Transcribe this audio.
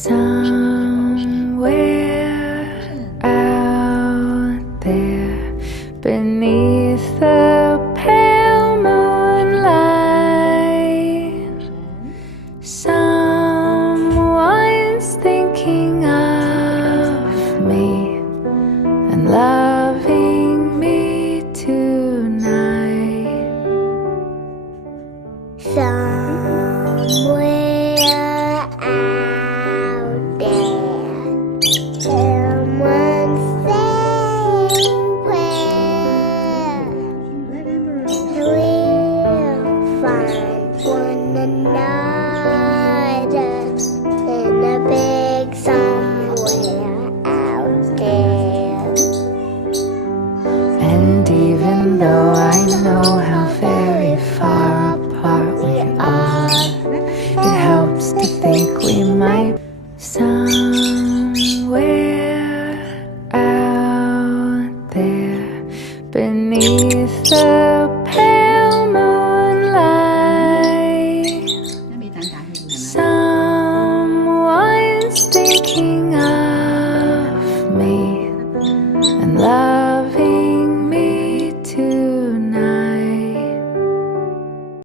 Somewhere out there beneath the pale moonlight, someone's thinking of me and loving me tonight. Somewhere out there, someone's saying where we'll find one another in a big somewhere out there. And even though I know how very far apart we are, it helps to think we might somewhere out there beneath the pale